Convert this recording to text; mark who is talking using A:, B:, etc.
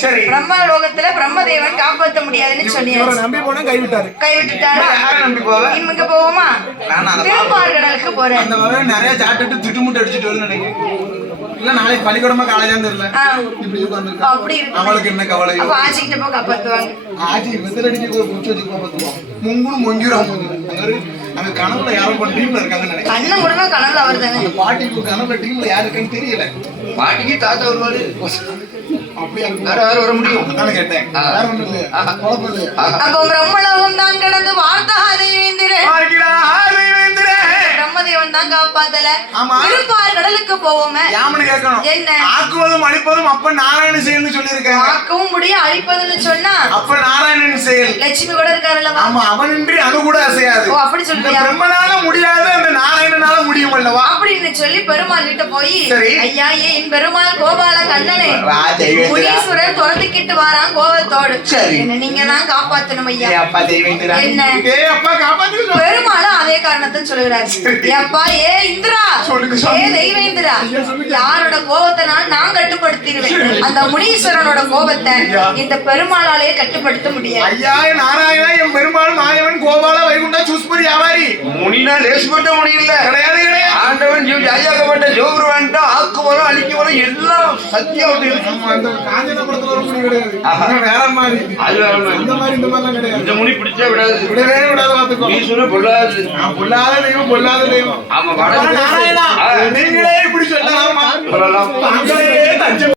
A: சரி.
B: பிரம்ம லோகத்துல பிரம்மதேவன் காப்பாற்ற முடியாதுன்னு சொன்னியாச்சு
C: நம்பி போனா கைவிட்டாரு.
B: கைவிட்டுட்டாரா.
A: யாரை நம்பி போவ
B: இங்க போவோமா? திருப்பார்கடலுக்கு போறேன்.
C: அந்த மாதிரி நிறைய சாப்பிட்டுட்டு திட்டுமுட்டு அடிச்சுட்டு நினைக்கிறேன். இல்ல நாளைக்கு பள்ளிக்கூடமா காலேஜா தெரியல.
B: ஆ,
C: இப்படி உட்கார்ந்து
B: அப்படி இருக்கு
C: அவளுக்கு என்ன கவலை?
B: அப்ப ஆச்சிக்கிட்ட போய் காப்பாத்துவாங்க.
C: ஆச்சி வெத்தல் அடிக்க போய் குச்சி வச்சு அங்க அங்க கனவுல யாரும் பண்ண டீம்ல இருக்காங்கன்னு நினைக்கிறேன்.
B: கண்ணை முடனா கனவுல வருதானே
C: அந்த பாட்டிக்கு கனவுல டீம்ல யாரு இருக்குன்னு தெரியல.
A: பாட்டிக்கு தாத்தா வருவாரு. வேற வர முடியும்.
C: கேட்டேன். வேற
B: அப்போ பிரம்மலோகம் தான் கடந்து பிரம்மதேவன் தான் காப்பாத்தல.
C: ஆமா.
B: திருப்பார் கடலுக்கு போவோமே.
C: யாமனு கேட்கணும்.
B: என்ன?
C: ஆக்குவதும் அழிப்பதும் அப்ப நாராயணன் செயல்னு சொல்லியிருக்காங்க
B: ஆக்கவும் முடியும் அழிப்பதுன்னு சொன்னா?
C: அப்ப நாராயணன் செயல்.
B: லட்சுமி கூட இருக்காருல்லவா
C: ஆமா அவனின்றி அது கூட அசையாது.
B: ஓ அப்படி சொல்றியா?
C: பிரம்மனால முடியாது அந்த நாராயணனால முடியும் அல்லவா?
B: அப்படின்னு சொல்லி பெருமாள் கிட்ட போய். ஐயா ஏன் பெருமாள் கோபால கண்ணனே. முனீஸ்வரன் துரத்திக்கிட்டு வாரான் கோபத்தோடு. என்ன நீங்க தான் காப்பாத்தணும் ஐயா என்ன? பெருமாளும் அதே காரணத்தை சொல்லுகிறாரு ஏப்பா ஏ இந்திரா ஏ. தெய்வேந்திரா. யாரோட கோபத்தை நான் நான் கட்டுப்படுத்திடுவேன் அந்த முனீஸ்வரனோட கோபத்தை. இந்த பெருமாளாலேயே கட்டுப்படுத்த முடியாது
C: ஐயா நாராயணா என் பெருமாள் மாயவன் கோபால வைகுண்டா சூஸ்பரி வியாபாரி
A: முனினா லேசுப்பட்ட முடியல
C: கிடையாது கிடையாது.
A: ஆண்டவன் ஜீவ ஜாஜாக்கப்பட்ட ஜோபுரவன் அழிக்கு வரும் அழிக்கு வரும் எல்லாம் சத்தியம் அப்படி இருக்கு.
C: முனி வேற மாதிரி.
A: அது வேற மாதிரி.
C: இந்த மாதிரி இந்த மாதிரிலாம் கிடையாது.
A: இந்த முனி பிடிச்சா விடாது.
C: விடவே விடாத பாத்துக்கோ
A: நீ சொன்ன பொல்லாது
C: நான் பொல்லாத தெய்வம் பொல்லாத தெய்வம்.
A: ஆமா.
C: நீங்களே இப்படி சொல்லலாமா
A: சொல்லலாம்.